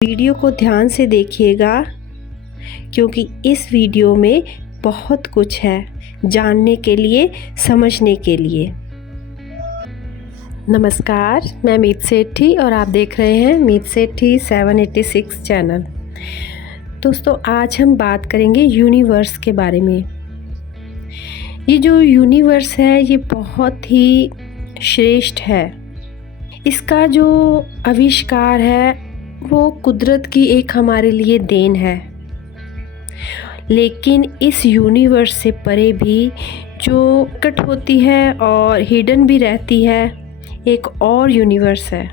Video को ध्यान से देखिएगा क्योंकि इस वीडियो में बहुत कुछ है जानने के लिए, समझने के लिए। नमस्कार, मैं मीत सेठी और आप देख रहे हैं मीत सेठी 786 चैनल। दोस्तों, आज हम बात करेंगे यूनिवर्स के बारे में। ये जो यूनिवर्स है ये बहुत ही श्रेष्ठ है। इसका जो आविष्कार है वो कुदरत की एक हमारे लिए देन है। लेकिन इस यूनिवर्स से परे भी जो कट होती है और हिडन भी रहती है, एक और यूनिवर्स है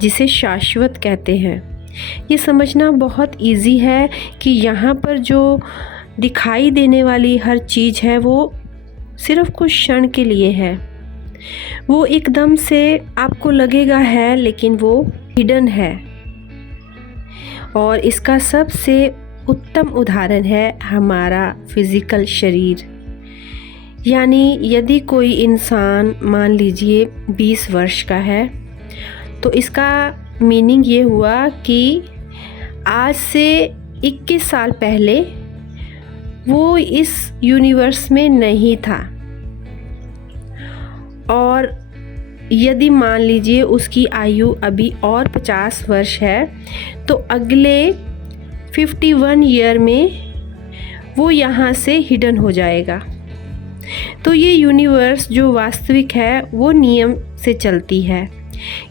जिसे शाश्वत कहते हैं। ये समझना बहुत इजी है कि यहाँ पर जो दिखाई देने वाली हर चीज़ है वो सिर्फ कुछ क्षण के लिए है। वो एकदम से आपको लगेगा है लेकिन वो हिडन है। और इसका सबसे उत्तम उदाहरण है हमारा फिज़िकल शरीर। यानी यदि कोई इंसान मान लीजिए 20 वर्ष का है तो इसका मीनिंग ये हुआ कि आज से 21 साल पहले वो इस यूनिवर्स में नहीं था। और यदि मान लीजिए उसकी आयु अभी और 50 वर्ष है तो अगले 51 ईयर में वो यहाँ से हिडन हो जाएगा। तो ये यूनिवर्स जो वास्तविक है वो नियम से चलती है।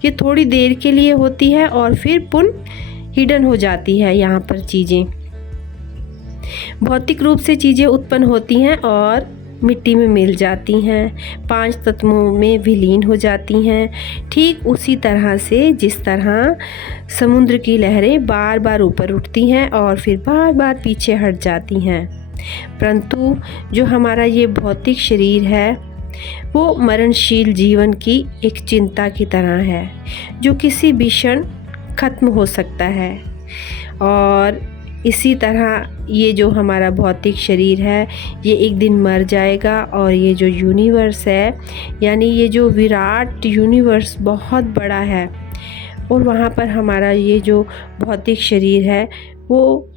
ये थोड़ी देर के लिए होती है और फिर पुनः हिडन हो जाती है। यहाँ पर चीज़ें भौतिक रूप से चीज़ें उत्पन्न होती हैं और मिट्टी में मिल जाती हैं, 5 तत्वों में विलीन हो जाती हैं। ठीक उसी तरह से जिस तरह समुद्र की लहरें बार बार ऊपर उठती हैं और फिर बार बार पीछे हट जाती हैं। परंतु जो हमारा ये भौतिक शरीर है वो मरणशील जीवन की एक चिंता की तरह है जो किसी भी क्षण खत्म हो सकता है। और इसी तरह ये जो हमारा भौतिक शरीर है ये एक दिन मर जाएगा। और ये जो यूनिवर्स है यानी ये जो विराट यूनिवर्स बहुत बड़ा है और वहाँ पर हमारा ये जो भौतिक शरीर है वो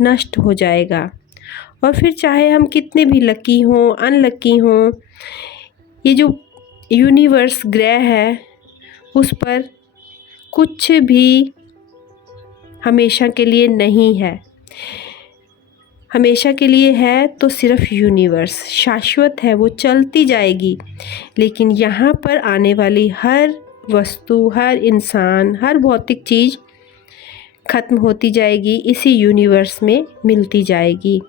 नष्ट हो जाएगा। और फिर चाहे हम कितने भी लकी हों, अनलकी हों, ये जो यूनिवर्स ग्रह है उस पर कुछ भी हमेशा के लिए नहीं है। हमेशा के लिए है तो सिर्फ यूनिवर्स शाश्वत है, वो चलती जाएगी। लेकिन यहाँ पर आने वाली हर वस्तु, हर इंसान, हर भौतिक चीज़ ख़त्म होती जाएगी, इसी यूनिवर्स में मिलती जाएगी।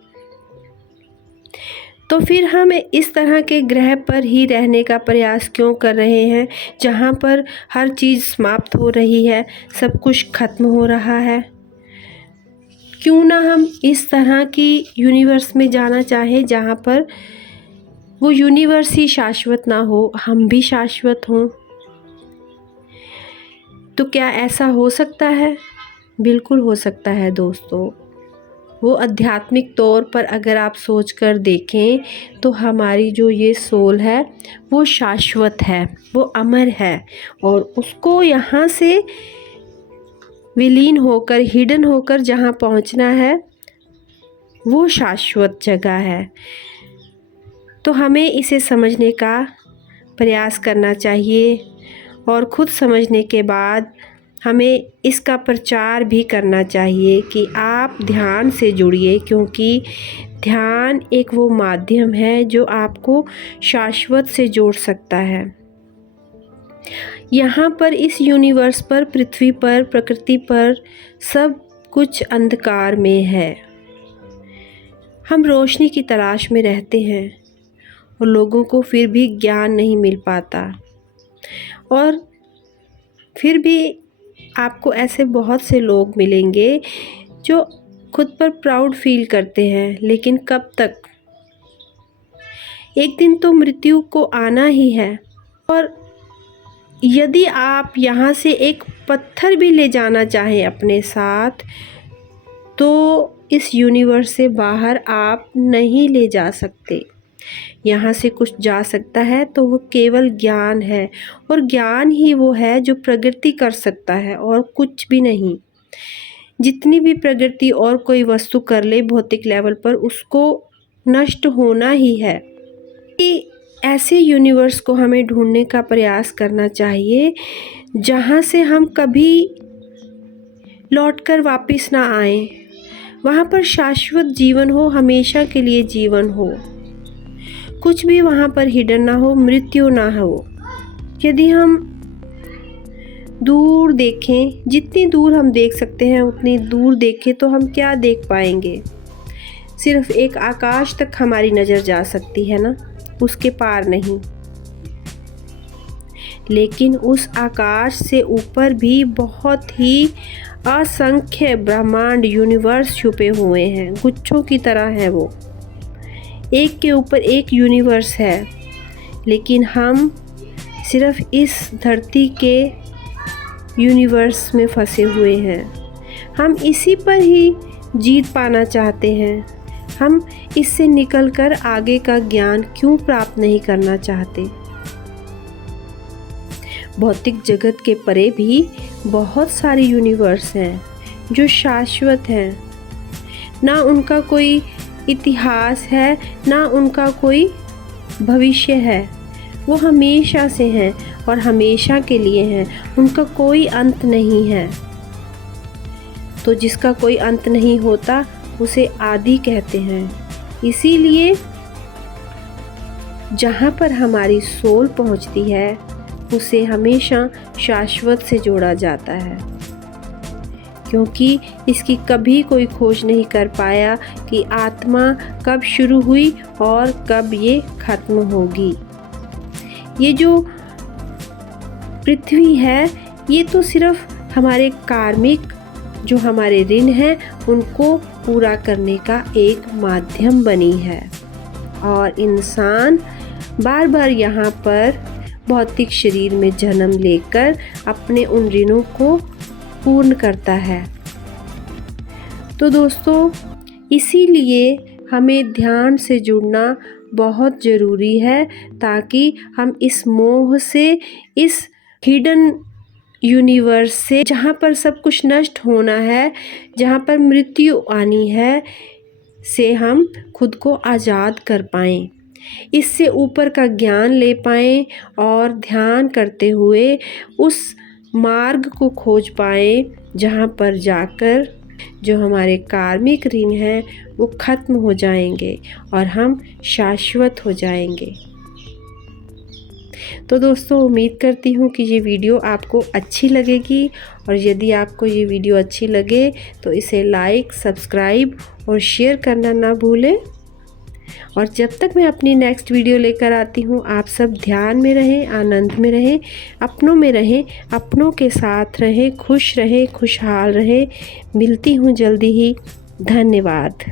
तो फिर हम इस तरह के ग्रह पर ही रहने का प्रयास क्यों कर रहे हैं जहाँ पर हर चीज़ समाप्त हो रही है, सब कुछ खत्म हो रहा है? क्यों ना हम इस तरह की यूनिवर्स में जाना चाहें जहाँ पर वो यूनिवर्स ही शाश्वत ना हो, हम भी शाश्वत हों। तो क्या ऐसा हो सकता है? बिल्कुल हो सकता है दोस्तों। वो आध्यात्मिक तौर पर अगर आप सोच कर देखें तो हमारी जो ये सोल है वो शाश्वत है, वो अमर है और उसको यहाँ से विलीन होकर, हिडन होकर जहाँ पहुँचना है वो शाश्वत जगह है। तो हमें इसे समझने का प्रयास करना चाहिए और खुद समझने के बाद हमें इसका प्रचार भी करना चाहिए कि आप ध्यान से जुड़िए, क्योंकि ध्यान एक वो माध्यम है जो आपको शाश्वत से जोड़ सकता है। यहाँ पर इस यूनिवर्स पर, पृथ्वी पर, प्रकृति पर सब कुछ अंधकार में है। हम रोशनी की तलाश में रहते हैं और लोगों को फिर भी ज्ञान नहीं मिल पाता। और फिर भी आपको ऐसे बहुत से लोग मिलेंगे जो खुद पर प्राउड फील करते हैं, लेकिन कब तक? एक दिन तो मृत्यु को आना ही है। और यदि आप यहाँ से एक पत्थर भी ले जाना चाहें अपने साथ तो इस यूनिवर्स से बाहर आप नहीं ले जा सकते। यहाँ से कुछ जा सकता है तो वो केवल ज्ञान है, और ज्ञान ही वो है जो प्रगति कर सकता है और कुछ भी नहीं। जितनी भी प्रगति और कोई वस्तु कर ले भौतिक लेवल पर, उसको नष्ट होना ही है। कि ऐसे यूनिवर्स को हमें ढूंढने का प्रयास करना चाहिए जहाँ से हम कभी लौटकर वापस ना आए, वहाँ पर शाश्वत जीवन हो, हमेशा के लिए जीवन हो, कुछ भी वहाँ पर हिडन ना हो, मृत्यु ना हो। यदि हम दूर देखें, जितनी दूर हम देख सकते हैं उतनी दूर देखें, तो हम क्या देख पाएंगे? सिर्फ एक आकाश तक हमारी नज़र जा सकती है ना, उसके पार नहीं। लेकिन उस आकाश से ऊपर भी बहुत ही असंख्य ब्रह्मांड यूनिवर्स छुपे हुए हैं, गुच्छों की तरह है वो, एक के ऊपर एक यूनिवर्स है। लेकिन हम सिर्फ इस धरती के यूनिवर्स में फंसे हुए हैं। हम इसी पर ही जीत पाना चाहते हैं। हम इससे निकलकर आगे का ज्ञान क्यों प्राप्त नहीं करना चाहते? भौतिक जगत के परे भी बहुत सारे यूनिवर्स हैं जो शाश्वत हैं। ना उनका कोई इतिहास है, ना उनका कोई भविष्य है। वो हमेशा से हैं और हमेशा के लिए हैं, उनका कोई अंत नहीं है। तो जिसका कोई अंत नहीं होता उसे आदि कहते हैं। इसीलिए जहाँ पर हमारी सोल पहुँचती है उसे हमेशा शाश्वत से जोड़ा जाता है, क्योंकि इसकी कभी कोई खोज नहीं कर पाया कि आत्मा कब शुरू हुई और कब ये खत्म होगी। ये जो पृथ्वी है, ये तो सिर्फ हमारे कार्मिक जो हमारे ऋण हैं उनको पूरा करने का एक माध्यम बनी है, और इंसान बार बार यहाँ पर भौतिक शरीर में जन्म लेकर अपने उन ऋणों को पूर्ण करता है। तो दोस्तों, इसीलिए हमें ध्यान से जुड़ना बहुत ज़रूरी है, ताकि हम इस मोह से, इस हिडन यूनिवर्स से, जहाँ पर सब कुछ नष्ट होना है, जहाँ पर मृत्यु आनी है, से हम खुद को आज़ाद कर पाएँ, इससे ऊपर का ज्ञान ले पाएँ और ध्यान करते हुए उस मार्ग को खोज पाएँ जहाँ पर जाकर जो हमारे कार्मिक ऋण हैं वो खत्म हो जाएंगे और हम शाश्वत हो जाएंगे। तो दोस्तों, उम्मीद करती हूँ कि ये वीडियो आपको अच्छी लगेगी, और यदि आपको ये वीडियो अच्छी लगे तो इसे लाइक, सब्सक्राइब और शेयर करना ना भूलें। और जब तक मैं अपनी नेक्स्ट वीडियो लेकर आती हूँ, आप सब ध्यान में रहें, आनंद में रहें, अपनों में रहें, अपनों के साथ रहें, खुश रहें, खुशहाल रहें। मिलती हूँ जल्दी ही। धन्यवाद।